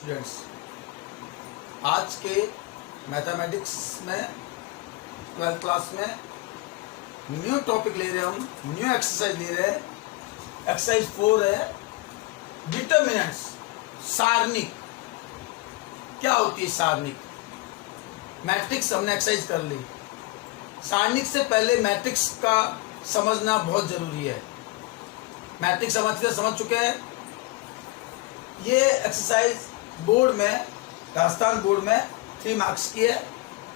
Students, आज के mathematics में 12th क्लास में न्यू टॉपिक ले रहे हैं, हम न्यू एक्सरसाइज ले रहे हैं। एक्सरसाइज 4 है डिटर्मिनेंट्स, सारणिक। क्या होती है सारणिक? मैट्रिक्स हमने एक्सरसाइज कर ली। सारणिक से पहले मैट्रिक्स का समझना बहुत जरूरी है। मैट्रिक्स समझ चुके हैं। ये एक्सरसाइज बोर्ड में, राजस्थान बोर्ड में 3 मार्क्स की है।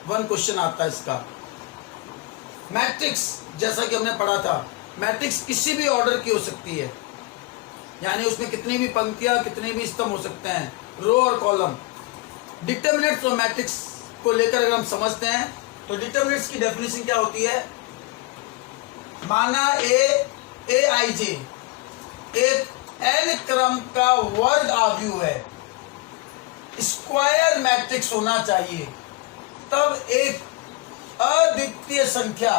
1 क्वेश्चन आता है इसका। मैट्रिक्स जैसा कि हमने पढ़ा था, मैट्रिक्स किसी भी ऑर्डर की हो सकती है, यानी उसमें कितनी भी पंक्तियां, कितने भी स्तंभ हो सकते हैं, रो और कॉलम। डिटर्मिनेंट्स और मैट्रिक्स को लेकर अगर हम समझते हैं तो डिटर्मिनेंट्स की डेफिनेशन क्या होती है? माना ए आई जे एक n क्रम का वर्ग आव्यूह है, स्क्वायर मैट्रिक्स होना चाहिए, तब एक अद्वितीय संख्या,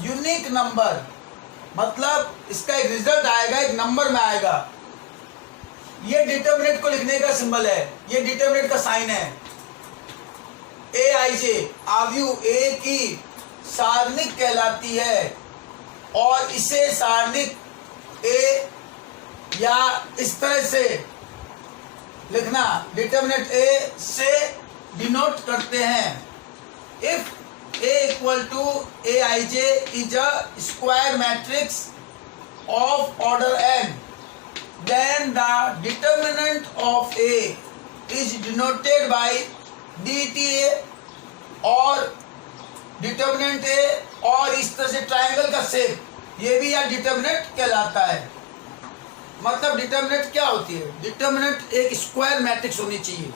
यूनिक नंबर, मतलब इसका एक रिजल्ट आएगा, एक नंबर में आएगा। ये डिटर्मिनेंट को लिखने का सिंबल है, ये डिटर्मिनेंट का साइन है। ए आई जे आव्यूह ए की सारणिक कहलाती है, और इसे सारणिक ए या इस तरह से लिखना, डिटर्मिनेंट ए से डिनोट करते हैं। If A equal to A I J is a square matrix of order n, then the determinant of A is denoted by DTA और डिटर्मिनेंट ए, और इस तरह से ट्रायंगल का शेप, ये भी यह डिटर्मिनेंट कहलाता है। मतलब डिटर्मिनेंट क्या होती है? डिटर्मिनेंट एक स्क्वायर मैट्रिक्स होनी चाहिए,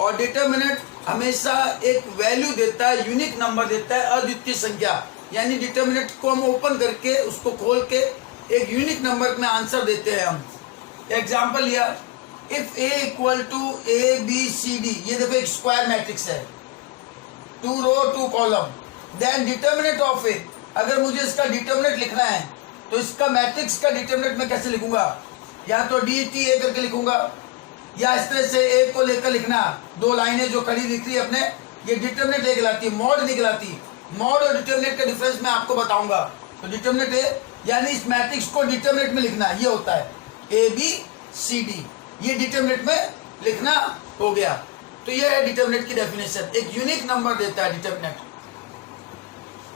और डिटर्मिनेंट हमेशा एक वैल्यू देता है, यूनिक नंबर देता है, अद्वितीय संख्या। यानी डिटर्मिनेंट को हम ओपन करके, उसको खोल के एक यूनिक नंबर में आंसर देते हैं हम। एग्जाम्पल लिया, if A equal to A B C D, ये देखो एक स्क्वायर मैट्रिक्स है, 2 row 2 column, then determinant of A. अगर मुझे इसका डिटर्मिनेंट लिखना है तो इसका मैट्रिक्स का डिटर्मिनेंट मैं कैसे लिखूंगा? या तो डी टी ए करके लिखूंगा, या इस तरह से ए को लेकर लिखना, 2 लाइनें जो खड़ी लिख रही है अपने, ये डिटर्मिनेंट ए कहलाती है, मॉड नहीं कहलाती। मॉड और डिटर्मिनेंट का डिफरेंस मैं आपको बताऊंगा। तो डिटर्मिनेंट ए यानी इस मैट्रिक्स को डिटर्मिनेंट में लिखना, ये होता है ए बी सी डी, ये डिटर्मिनेंट में लिखना हो गया। तो ये है डिटर्मिनेंट की डेफिनेशन, एक यूनिक नंबर देता है डिटर्मिनेंट।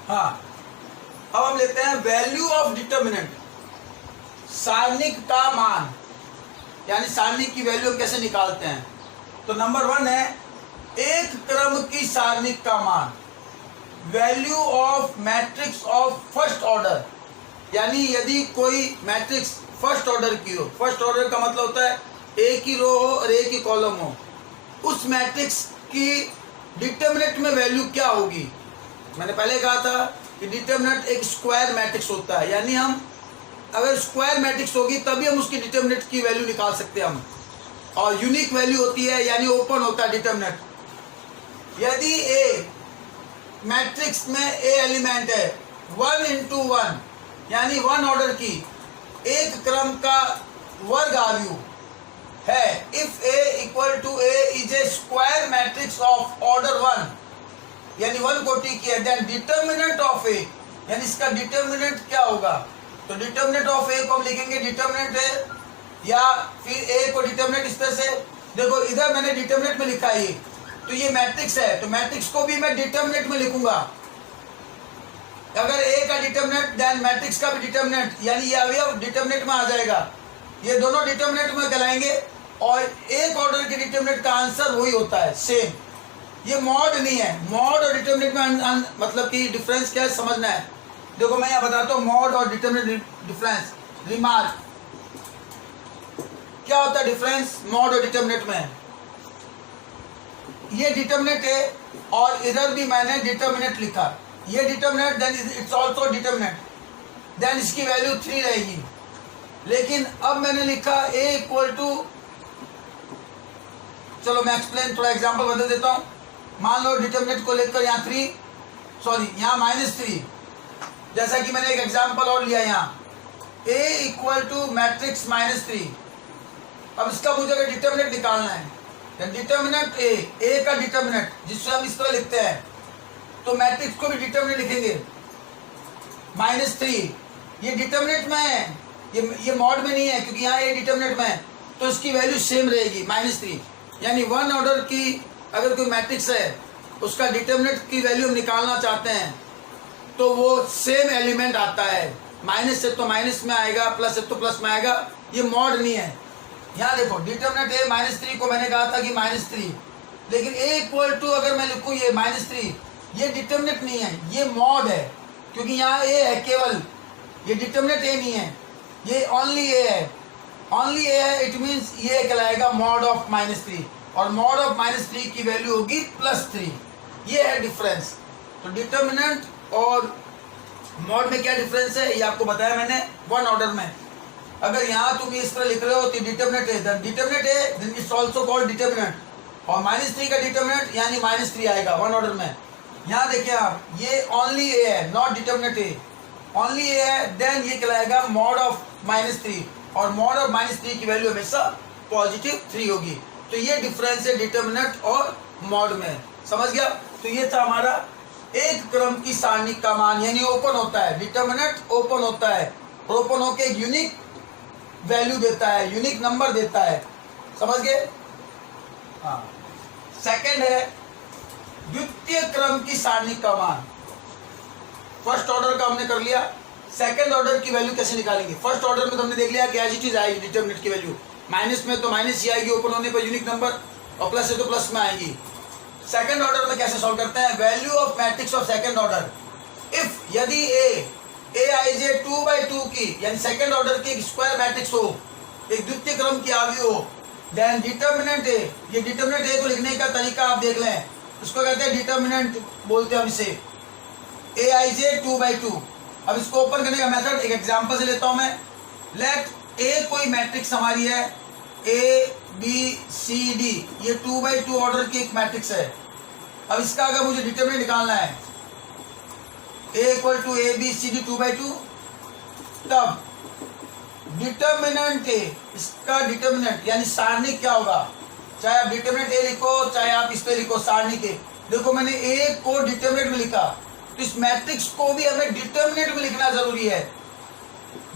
हाँ, अब हम लेते हैं वैल्यू ऑफ डिटर्मिनेंट, सारणिक का मान, यानी सारणिक की वैल्यू हम कैसे निकालते हैं। तो नंबर 1 है एक क्रम की सारणिक का मान, value of matrix of first order. यानी यदि कोई मैट्रिक्स फर्स्ट ऑर्डर की हो, फर्स्ट ऑर्डर का मतलब होता है ए की रो हो और ए की कॉलम हो, उस मैट्रिक्स की डिटर्मिनेंट में वैल्यू क्या होगी? मैंने पहले कहा था कि डिटर्मिनेंट एक स्क्वायर मैट्रिक्स होता है, यानी हम अगर स्क्वायर मैट्रिक्स होगी तभी हम उसकी डिटर्मिनेंट की वैल्यू निकाल सकते हैं हम, और यूनिक वैल्यू होती है, यानी ओपन होता है डिटर्मिनेंट। यदि ए मैट्रिक्स में ए एलिमेंट है 1 into 1, यानी 1 ऑर्डर की एक क्रम का वर्ग आव्यूह है, if A equal to A is a square matrix of order 1, यानी 1 कोटि की है, देन डिटर्मिनेंट ऑफ ए, यानी इसका डिटर्मिनेंट क्या होगा? तो डिटर्मिनेंट ऑफ ए को हम लिखेंगे डिटर्मिनेंट ए, या फिर ए को डिटर्मिनेंट इस तरह से, देखो इधर मैंने डिटर्मिनेंट में लिखा है, तो ये मैट्रिक्स है, तो मैट्रिक्स को भी मैं डिटर्मिनेंट में लिखूंगा। अगर ए का डिटर्मिनेंट देन मैट्रिक्स का भी डिटर्मिनेंट, यानी ये अवयव डिटर्मिनेंट में आ जाएगा, ये दोनों डिटर्मिनेंट में कहलाएंगे, और एक ऑर्डर के डिटर्मिनेंट का आंसर वही होता है, सेम। ये मॉड नहीं है, मॉड और डिटर्मिनेंट में मतलब कि डिफरेंस क्या है समझना है। देखो मैं यहाँ बताता हूँ मॉड और डिटर्मिनेंट डिफरेंस। रिमार्क, क्या होता है डिफरेंस मॉड और डिटर्मिनेंट में? ये डिटर्मिनेंट है और इधर भी मैंने डिटर्मिनेंट लिखा, ये determinant, then it's also determinant, then इसकी वैल्यू 3 रहेगी। लेकिन अब मैंने लिखा ए इक्वल टू, चलो मैं एक्सप्लेन, थोड़ा एग्जांपल बदल देता हूँ। मान लो डिटर्मिनेंट को लेकर यहाँ यहाँ -3, जैसा कि मैंने एक एग्जांपल और लिया यहाँ, ए इक्वल टू मैट्रिक्स -3। अब इसका मुझे अगर डिटर्मिनेंट निकालना है डिटर्मिनेंट ए का डिटर्मिनेंट जिससे हम इस तरह लिखते हैं, तो मैट्रिक्स को भी डिटर्मिनेंट लिखेंगे -3। ये डिटर्मिनेंट में है, ये मॉड में नहीं है क्योंकि यहाँ ए डिटर्मिनेंट में है, तो इसकी वैल्यू सेम रहेगी -3। यानी वन ऑर्डर की अगर कोई मैट्रिक्स है उसका डिटर्मिनेंट की वैल्यू हम निकालना चाहते हैं तो वो सेम एलिमेंट आता है, माइनस है तो माइनस में आएगा, प्लस है तो प्लस में आएगा, ये मॉड नहीं है। यहाँ देखो डिटर्मिनेंट ए -3 को मैंने कहा था कि -3, लेकिन ए इक्वल टू अगर मैं लिखूँ ये -3, ये डिटर्मिनेंट नहीं है, ये मॉड है क्योंकि यहाँ ए है केवल, ये डिटर्मिनेंट ए नहीं है, ये ओनली ए है, ओनली ए है, इट मीन्स ये कहलाएगा मॉड ऑफ -3 और मॉड ऑफ -3 की वैल्यू होगी +3। ये है डिफरेंस। तो डिटर्मिनेंट और मॉड में क्या डिफरेंस है ये आपको बताया मैंने वन ऑर्डर में। अगर यहाँ तुम इस तरह लिख रहे हो तो डिटर्मिनेंट है, डिटर्मिनेंट है then it's also called determinant, और -3 का डिटर्मिनेंट यानी -3 आएगा वन ऑर्डर में। यहाँ देखिए आप, ये ओनली ए है, नॉट डिटर्मिनेंट ए, ओनली ए है, देन ये कहलाएगा मॉड ऑफ -3 और मॉड ऑफ -3 की वैल्यू हमेशा +3 होगी। तो ये डिफरेंस है डिटर्मिनेंट और मॉड में, समझ गया। तो ये था हमारा एक क्रम की सारणी का मान, यानी ओपन होता है, डिटर्मिनेंट ओपन होता है, ओपन होके एक यूनिक वैल्यू देता है, यूनिक नंबर देता है, समझ गए। हाँ, सेकंड है द्वितीय क्रम की सारणी का मान। फर्स्ट ऑर्डर का हमने कर लिया, सेकंड ऑर्डर की वैल्यू कैसे निकालेंगे। फर्स्ट ऑर्डर में तो हमने देख लिया कि एज इट इज आएगी डिटर्मिनेंट की वैल्यू, माइनस में तो माइनस ही आएगी ओपन होने पर यूनिक नंबर, और प्लस है तो प्लस में आएगी। सेकंड ऑर्डर में कैसे सॉल्व करते हैं, value of matrix of second order. If यदि ए आई जे 2/2 की यानी सेकंड ऑर्डर की एक स्क्वायर मैट्रिक्स हो, एक द्वितीय क्रम की आयु हो, देन डिटर्मिनेंट ए, ये डिटर्मिनेंट ए को लिखने का तरीका आप देख लें, उसको कहते हैं डिटर्मिनेंट बोलते हैं हम इसे, ए आई जे 2/2। अब इसको ओपन करने का मेथड एक एग्जांपल से लेता हूं मैं। लेट ए कोई मैट्रिक्स हमारी है ABCD, ये 2/2 ऑर्डर की एक मैट्रिक्स है। अब इसका अगर मुझे डिटर्मिनेंट निकालना है, A = ABCD 2/2, तब डिटर्मिनेंट ए, इसका डिटर्मिनेंट यानी सारणी क्या होगा, चाहे आप डिटर्मिनेंट ए लिखो चाहे आप इस पे लिखो सारणी के। देखो मैंने ए को डिटर्मिनेंट में लिखा, तो इस मैट्रिक्स को भी हमें डिटर्मिनेंट में लिखना जरूरी है,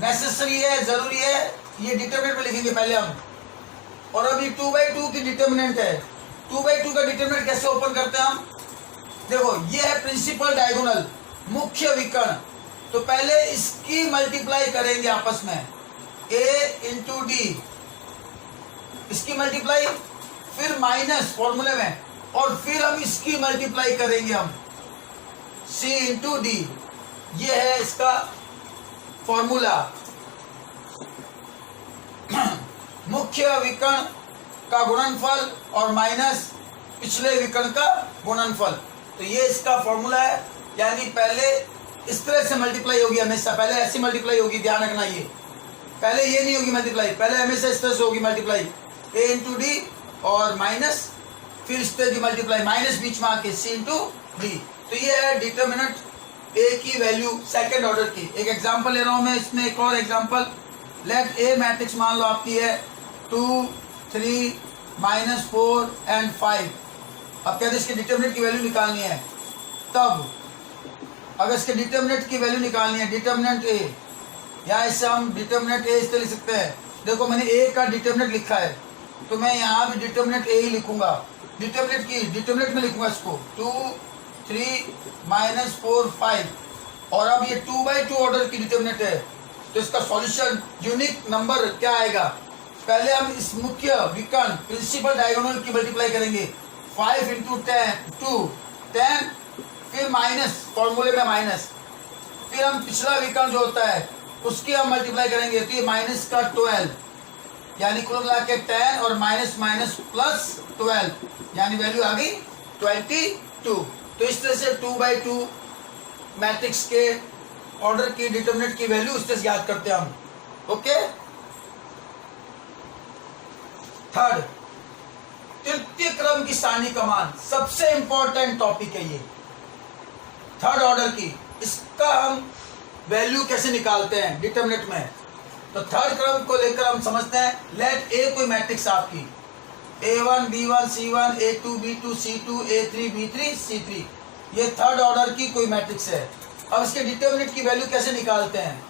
नेसेसरी है, जरूरी है, ये डिटर्मिनेंट में लिखेंगे पहले हम। और अभी 2/2 की डिटर्मिनेंट है, 2/2 का डिटर्मिनेंट कैसे ओपन करते हैं हम, देखो ये है प्रिंसिपल डायगोनल, मुख्य विकर्ण, तो पहले इसकी मल्टीप्लाई करेंगे आपस में, A × D, इसकी मल्टीप्लाई, फिर माइनस फॉर्मूले में, और फिर हम इसकी मल्टीप्लाई करेंगे हम C × D, ये है इसका फॉर्मूला। मुख्य विकर्ण का गुणनफल और माइनस पिछले विकर्ण का गुणनफल, तो ये इसका फॉर्मूला है। यानी पहले इस तरह से मल्टीप्लाई होगी हमेशा, पहले ऐसी मल्टीप्लाई होगी, ध्यान रखना, ये पहले ये नहीं होगी मल्टीप्लाई, पहले हमेशा इस तरह से होगी मल्टीप्लाई, A × D और माइनस, फिर इस तरह की मल्टीप्लाई, माइनस बीच में आके C × D। तो ये है डिटर्मिनेंट ए की वैल्यू सेकंड ऑर्डर की। एक एग्जांपल ले रहा हूं मैं इसमें, एक और एग्जांपल। लेट ए मैट्रिक्स मान लो आपकी है 2, 3, -4 and 5। अब कहते हैं इसके डिटर्मिनेंट की वैल्यू निकालनी है, तब अगर इसके डिटर्मिनेंट की वैल्यू निकालनी है, डिटर्मिनेंट ए, या इससे हम डिटर्मिनेंट ए इस तरह लिख सकते हैं। देखो मैंने ए का डिटर्मिनेंट लिखा है, तो मैं यहाँ भी डिटर्मिनेंट ए ही लिखूंगा, डिटर्मिनेंट में लिखूंगा इसको 2, 3, -4, 5। और अब ये 2/2 ऑर्डर की डिटर्मिनेंट है, तो इसका सॉल्यूशन यूनिक नंबर क्या आएगा, पहले हम इस मुख्य विकर्ण प्रिंसिपल डायगोनल की मल्टीप्लाई करेंगे, 5 × 10, फिर माइनस फॉर्मूले में माइनस, फिर हम पिछला विकर्ण जो होता है उसकी हम मल्टीप्लाई करेंगे, तो ये माइनस का 12, यानी कुल मिला के 10 और माइनस प्लस 12, यानी वैल्यू आ गई 22। तो इस तरह से 2/2 मैट्रिक्स के ऑर्डर की डिटर्मिनेंट की वैल्यू इस तरह से याद करते हैं हम। ओके, थर्ड, तृतीय क्रम की सारणी का मान, सबसे इंपॉर्टेंट टॉपिक है ये, थर्ड ऑर्डर की, इसका हम वैल्यू कैसे निकालते हैं डिटर्मिनेंट में। तो थर्ड क्रम को लेकर हम समझते हैं, लेट ए कोई मैट्रिक्स आपकी A1 B1 C1 A2 B2 C2 A3 B3 C3, ये थर्ड ऑर्डर की कोई मैट्रिक्स है। अब इसके डिटर्मिनेंट की वैल्यू कैसे निकालते हैं,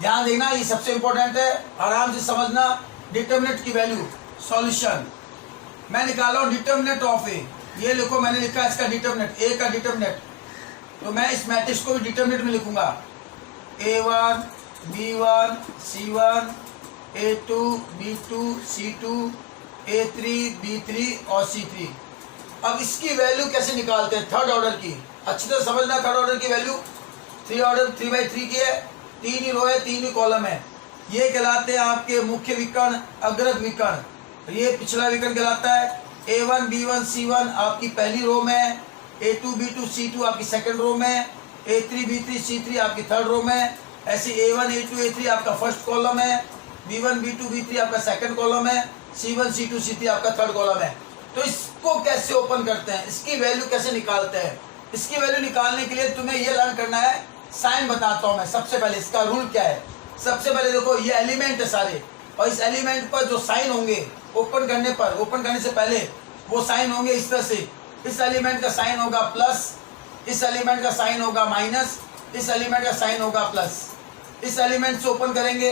ध्यान देना, ये सबसे इंपॉर्टेंट है, आराम से समझना। डिटर्मिनेंट की वैल्यू, सॉल्यूशन, मैं निकाला हूँ डिटर्मिनेंट ऑफ ए, ये लिखो, मैंने लिखा है इसका डिटर्मिनेंट, ए का डिटर्मिनेंट, तो मैं इस मैट्रिक्स को भी डिटर्मिनेंट में लिखूंगा, A1 B1 C1 A2 B2 C2 A3 B3 और C3। अब इसकी वैल्यू कैसे निकालते हैं थर्ड ऑर्डर की, अच्छी तरह समझना। थर्ड ऑर्डर की वैल्यू 3/3 की है, 3 ही रो है 3 ही कॉलम है, ये कहलाते हैं आपके मुख्य विकर्ण, अग्रज विकर्ण, ये पिछला विकर्ण कहलाता है। A1 B1 C1 आपकी पहली रो में, A2 B2 C2 आपकी सेकंड रो में, A3 B3 C3 आपकी थर्ड रो में, ऐसे A1 A2 A3 आपका फर्स्ट कॉलम है, B1 B2 B3 आपका सेकंड कॉलम है, C1 C2 C3 आपका थर्ड कॉलम है। तो इसको कैसे ओपन करते हैं, इसकी वैल्यू कैसे निकालते हैं, इसकी वैल्यू निकालने के लिए तुम्हें ये लर्न करना है। साइन बताता हूं मैं, सबसे पहले इसका रूल क्या है। सबसे पहले देखो, ये एलिमेंट है सारे, और इस एलिमेंट पर जो साइन होंगे ओपन करने पर, ओपन करने से पहले वो साइन होंगे इस तरह से, इस एलिमेंट का साइन होगा प्लस, इस एलिमेंट का साइन होगा माइनस, इस एलिमेंट का साइन होगा प्लस। इस एलिमेंट से ओपन करेंगे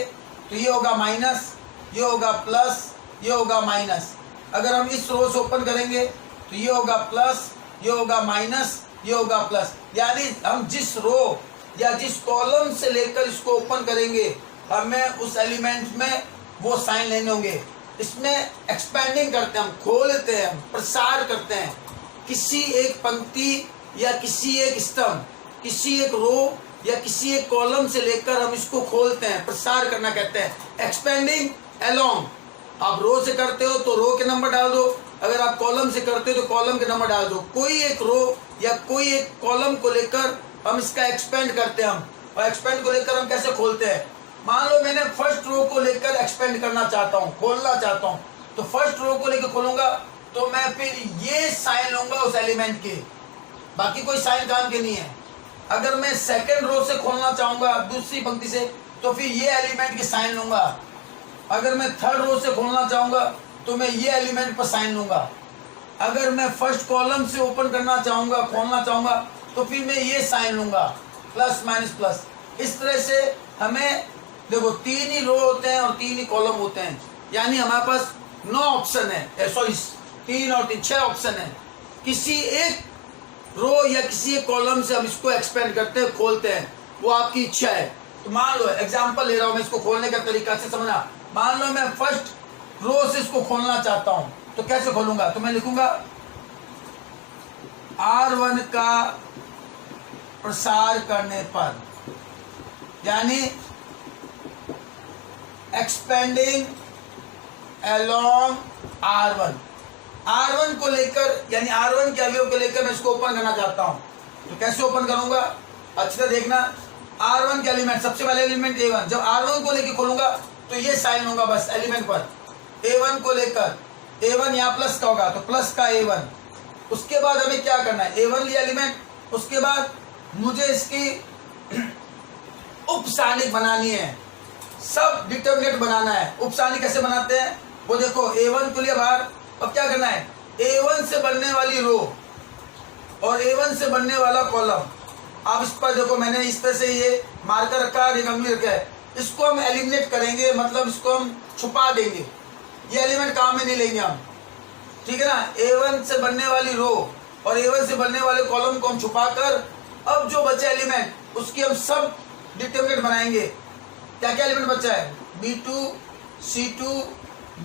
तो ये होगा माइनस, ये होगा प्लस, ये होगा माइनस। अगर हम इस रो से ओपन करेंगे तो ये होगा प्लस, ये होगा माइनस, ये होगा प्लस। यानी हम जिस रो या जिस कॉलम से लेकर इसको ओपन करेंगे, हमें उस एलिमेंट में वो साइन लेने होंगे। इसमें एक्सपेंडिंग करते हैं हम, खोलते हैं हम, प्रसार करते हैं। किसी एक पंक्ति या किसी एक स्तंभ, किसी एक रो या किसी एक कॉलम से लेकर हम इसको खोलते हैं, प्रसार करना कहते हैं एक्सपेंडिंग अलोंग। आप रो से करते हो तो रो के नंबर डाल दो, अगर आप कॉलम से करते हो तो कॉलम के नंबर डाल दो। कोई एक रो या कोई एक कॉलम को लेकर हम इसका एक्सपेंड करते हैं हम, और एक्सपेंड को लेकर हम कैसे खोलते हैं। मान लो मैंने फर्स्ट रो को लेकर एक्सपेंड करना चाहता हूँ, खोलना चाहता हूँ, तो फर्स्ट रो को लेकर खोलूंगा तो मैं फिर ये साइन लूंगा उस एलिमेंट के, बाकी कोई साइन काम के नहीं है। अगर मैं सेकंड रो से खोलना चाहूंगा दूसरी पंक्ति से, तो फिर ये एलिमेंट के साइन लूंगा। अगर मैं थर्ड रो से खोलना चाहूंगा तो मैं ये एलिमेंट पर साइन लूंगा। अगर मैं फर्स्ट कॉलम से ओपन करना चाहूंगा, खोलना चाहूंगा, तो फिर मैं ये साइन लूंगा, प्लस माइनस प्लस। इस तरह से हमें देखो 3 ही रो होते हैं और 3 ही कॉलम होते हैं, यानी हमारे पास 9 ऑप्शन है, सॉरी 3 और 3 6 ऑप्शन है। किसी एक रो या किसी एक कॉलम से हम इसको एक्सपेंड करते हैं, खोलते हैं, वो आपकी इच्छा है। तो मान लो एग्जांपल ले रहा हूं मैं, इसको खोलने का तरीका से समझना। मान लो मैं फर्स्ट रो से इसको खोलना चाहता हूं, तो कैसे खोलूंगा, तो मैं लिखूंगा R1 का प्रसार करने पर, यानी एक्सपेंडिंग अलोंग R1 को लेकर, यानी R1 के अवयव को लेकर मैं इसको ओपन करना चाहता हूं, तो कैसे ओपन करूंगा, अच्छी तरह देखना। R1 के एलिमेंट, सबसे पहले एलिमेंट A1, जब R1 को लेकर खोलूंगा तो ये साइन होगा बस एलिमेंट पर। A1 को लेकर, A1 यहाँ प्लस का होगा तो प्लस का A1। उसके बाद हमें क्या करना है, A1 लिया एलिमेंट, उसके बाद मुझे इसकी उपसारणिक बनानी है, सब डिटर्मिनेंट बनाना है। उपसारणिक कैसे बनाते हैं वो देखो, A1 को लिया बाहर। अब क्या करना है, A1 से बनने वाली रो और A1 से बनने वाला कॉलम, आप इस पर देखो मैंने इस तरह से ये मार्कर रखा है, एक अंगुली रखा है, इसको हम एलिमिनेट करेंगे, मतलब इसको हम छुपा देंगे, ये एलिमेंट काम में नहीं लेंगे हम, ठीक है ना। A1 से बनने वाली रो और A1 से बनने वाले कॉलम को हम छुपा कर, अब जो बचा एलिमेंट उसकी हम सब डिटर्मिनेंट बनाएंगे। क्या क्या एलिमेंट बचा है, B2 C2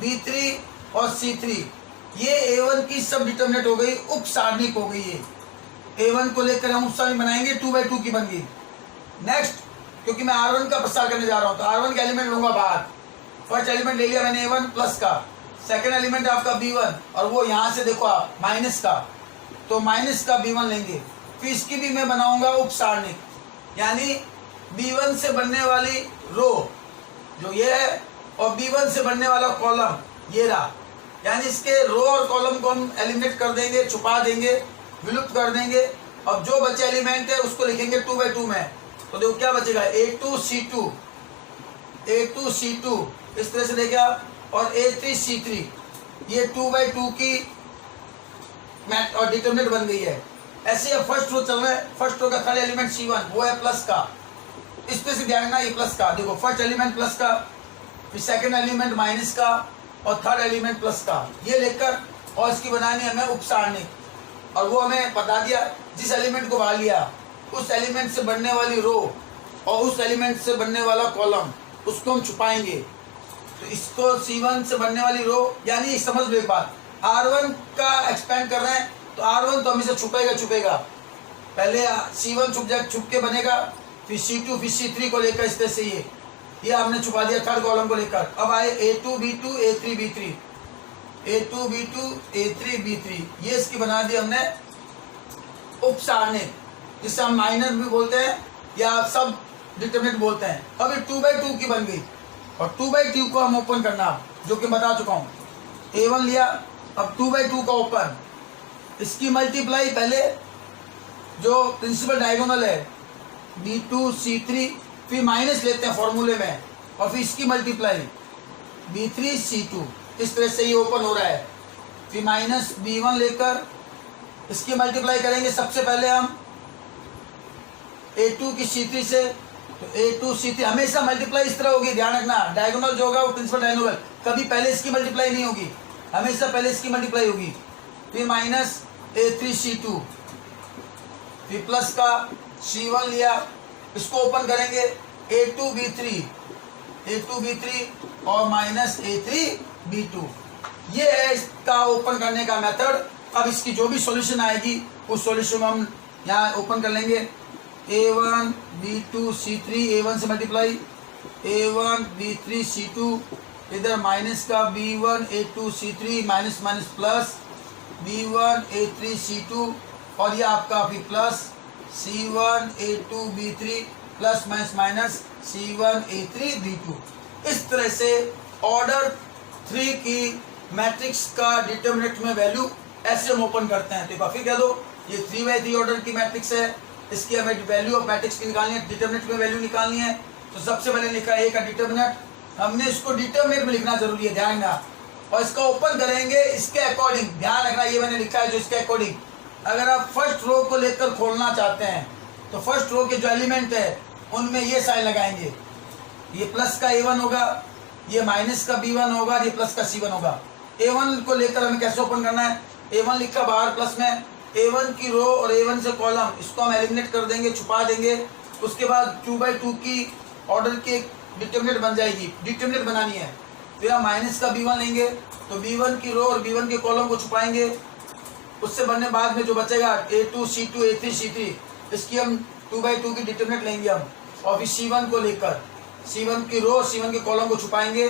B3 और C3, ये A1 की सब डिटर्मिनेंट हो गई, उप सारणिक हो गई। ये A1 को लेकर हम उप सारणिक बनाएंगे, 2/2 की बन गई। नेक्स्ट, क्योंकि मैं R1 का प्रसार करने जा रहा हूं तो R1 का एलिमेंट लूंगा बाहर। फर्स्ट एलिमेंट ले लिया मैंने A1 प्लस का, सेकंड एलिमेंट आपका B1, और वो यहां से देखो आप माइनस का, तो माइनस का B1 लेंगे। फिर इसकी भी मैं बनाऊंगा उप सारणिक, यानी B1 से बनने वाली रो जो ये है और B1 से बनने वाला कॉलम ये रहा, यानी इसके रो और कॉलम को हम एलिमिनेट कर देंगे, छुपा देंगे, विलुप्त कर देंगे। अब जो बचे एलिमेंट है उसको लिखेंगे 2/2 में, तो देखो क्या बचेगा, A2 C2 इस तरह से देखा, और A3 C3, ये 2/2 की मैथ और डिटरमिनेंट बन गई है। ऐसे अब फर्स्ट रो चल रहा है, फर्स्ट रो का थर्ड एलिमेंट C1 वो है प्लस का, इस पे से ध्यान रखना, ये प्लस का, देखो फर्स्ट एलिमेंट प्लस का, फिर सेकंड एलिमेंट माइनस का और थर्ड एलिमेंट प्लस का, ये लेकर और इसकी बनानी हमें उपसारणिक, और वो हमें बता दिया जिस एलिमेंट को बाहर लिया उस एलिमेंट से बनने वाली रो और उस एलिमेंट से बनने वाला कॉलम उसको हम छुपाएंगे। तो इसको C1 से बनने वाली रो, यानी समझ लो एक बात, R1 का एक्सपेंड कर रहे हैं तो R1 तो हमेशा छुपेगा, पहले C1 छुप के बनेगा, फिर C2 फिर C3 को लेकर इस तरह से ये हमने छुपा दिया थर्ड कॉलम को लेकर। अब आए A2 B2 A3 B3, A2 B2 A3 B3, ये इसकी बना दी हमने उपसारणिक, जिसे हम माइनर भी बोलते हैं या सब डिटरमिनेंट बोलते हैं। अब ये 2/2 की बन गई और 2/2 को हम ओपन करना, जो कि बता चुका हूँ। A1 लिया, अब 2/2 का ओपन, इसकी मल्टीप्लाई पहले जो प्रिंसिपल डायगोनल है B2 C3, फिर माइनस लेते हैं फॉर्मूले में और फिर इसकी मल्टीप्लाई B3 C2, इस तरह से ये ओपन हो रहा है। फिर माइनस B1 लेकर इसकी मल्टीप्लाई करेंगे सबसे पहले हम A2 की C3 से, तो A2 C3 हमेशा मल्टीप्लाई इस तरह होगी, ध्यान रखना, डायगोनल जो होगा वो प्रिंसिपल डायगोनल, कभी पहले इसकी मल्टीप्लाई नहीं होगी, हमेशा पहले इसकी मल्टीप्लाई होगी। फिर माइनस A3 C2, फिर प्लस का C1 लिया, इसको ओपन करेंगे A2 B3 और माइनस A3 B2, ये है इसका ओपन करने का मेथड। अब इसकी जो भी सॉल्यूशन आएगी उस सॉल्यूशन हम यहाँ ओपन कर लेंगे। A1 B2 C3, A1 से मल्टीप्लाई A1 B3 C2, इधर माइनस का B1 A2 C3 minus minus plus B1 A3 C2, और ये आपका फिर plus C1 A2 B3 plus minus minus C1 A3 B2। इस तरह से ऑर्डर 3 की मैट्रिक्स का डिटरमिनेंट में वैल्यू ऐसे हम ओपन करते हैं। तो फिर कह दो ये 3/3 ऑर्डर की मैट्रिक्स है, इसकी हमें वैल्यू ऑफ मैट्रिक्स की निकालनी है, डिटरमिनेंट में वैल्यू निकालनी है। तो सबसे पहले लिखा A का डिटरमिनेंट, हमने इसको डिटरमिनेंट में लिखना जरूरी है, ध्यान रखना, और इसका ओपन करेंगे इसके अकॉर्डिंग, ध्यान रखना ये मैंने लिखा है जो इसके अकॉर्डिंग। अगर आप फर्स्ट रो को लेकर खोलना चाहते हैं तो फर्स्ट रो के जो एलिमेंट है उनमें ये साइन लगाएंगे, ये प्लस का A1 होगा, ये माइनस का B1 होगा, ये प्लस का C1 होगा। A1 को लेकर हमें कैसे ओपन करना है, A1 लिखा बाहर प्लस में, A1 की रो और A1 से कॉलम, इसको हम एलिमिनेट कर देंगे, छुपा देंगे। उसके बाद 2/2 की ऑर्डर की डिटरमिनेंट बन जाएगी, डिटरमिनेंट बनानी है। फिर हम माइनस का B1 लेंगे, तो B1 की रो और B1 के कॉलम को छुपाएंगे, उससे बनने बाद में जो बचेगा A2 C2 A3 C3, इसकी हम 2/2 की डिटरमिनेंट लेंगे हम, और फिर C1 को लेकर C1 की रो C1 के कॉलम को छुपाएंगे,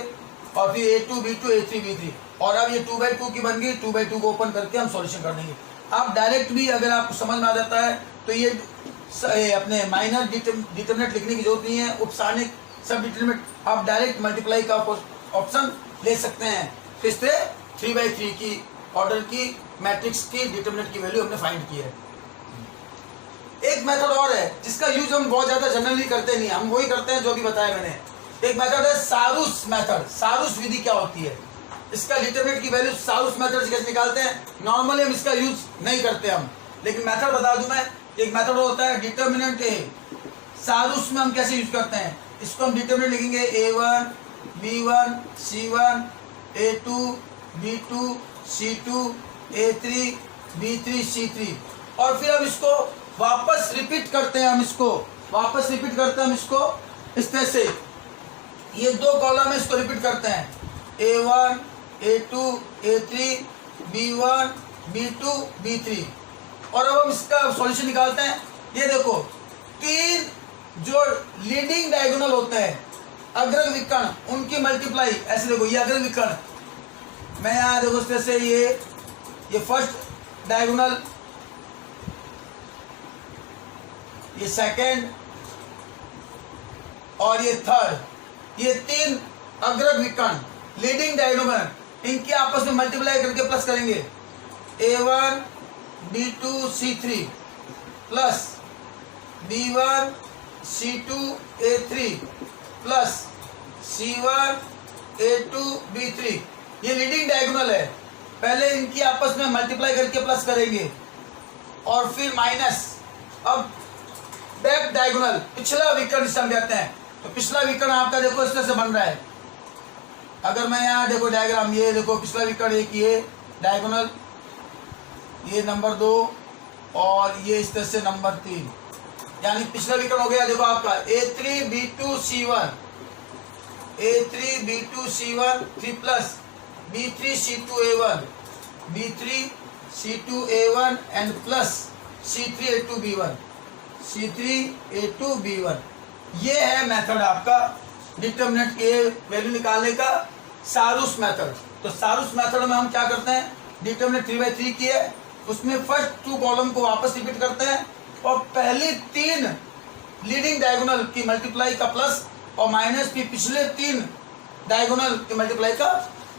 और फिर A2 B2 A3 B3, और अब ये 2/2 की बन गई, 2/2 को ओपन करके हम सॉल्यूशन कर देंगे। आप डायरेक्ट भी अगर आपको समझ में आ जाता है तो ये अपने माइनर डिटरमिनेंट लिखने की जरूरत नहीं है, उपसारणिक सब डिटरमिनेंट आप डायरेक्ट मल्टीप्लाई का ऑप्शन ले सकते हैं। तो इस तरह 3/3 की ऑर्डर की मैट्रिक्स की डिटरमिनेंट की वैल्यू हमने फाइंड की है। एक मेथड और है जिसका यूज हम बहुत ज्यादा जनरली करते नहीं, हम वही करते हैं जो भी बताया मैंने। एक मेथड है सारूस मेथड। सारूस विधि क्या होती है, इसका डिटरमिनेंट की वैल्यू सारूस मेथड से कैसे निकालते हैं। नॉर्मली हम इसका यूज नहीं करते हम, लेकिन मेथड बता दूं मैं। एक मेथड होता है डिटरमिनेंट ए, सारूस में हम कैसे यूज करते हैं, इसको हम डिटरमिनेंट लिखेंगे A1 B1 C1 A2 B2 C2 A3 B3 C3, और फिर हम इसको वापस रिपीट करते हैं, हम इसको वापस रिपीट करते हैं, हम इसको इस तरह से, ये दो कॉलम है, इसको रिपीट करते हैं A1 A2 A3 B1 B2 B3, और अब हम इसका सॉल्यूशन निकालते हैं। ये देखो तीन जो लीडिंग डायगोनल होते हैं अग्रग विकर्ण, उनकी मल्टीप्लाई ऐसे देखो, ये अग्रग विकर्ण, मैं यहाँ देखो इस तरह से, ये फर्स्ट डायगोनल, ये सेकंड और ये थर्ड, ये तीन अग्रग विकर्ण लीडिंग डायगोनल, इनके आपस में मल्टीप्लाई करके प्लस करेंगे। A1 B2 C3 plus B1 C2 A3 plus C1 A2 B3, ये लीडिंग डायगोनल है। पहले इनकी आपस में मल्टीप्लाई करके प्लस करेंगे और फिर माइनस। अब बैक डायगोनल, पिछला विकर्ण जिसे हम कहते हैं, तो पिछला विकर्ण आपका देखो इस तरह से बन रहा है। अगर मैं यहाँ देखो डायग्राम, ये देखो पिछला विकर्ण एक, ये डायगोनल, ये नंबर 2 और ये इस तरह से नंबर 3, यानी पिछला विकर्ण हो गया देखो आपका A3B2C1, A3B2C1 3 plus B3C2A1, B3C2A1 and plus C3A2B1, C3A2B1। ये है मेथड आपका डिटरमिनेंट के वैल्यू निकालने का, सारूस मेथड। तो सारूस मेथड में हम क्या करते हैं, डिटरमिनेंट 3/3 की है, उसमें फर्स्ट 2 कॉलम को वापस रिपीट करते हैं और पहली 3 लीडिंग डायगोनल की मल्टीप्लाई का प्लस और माइनस, फिर पिछले 3 डायगोनल के मल्टीप्लाई का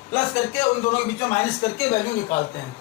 प्लस करके उन दोनों के बीच में माइनस करके वैल्यू निकालते हैं।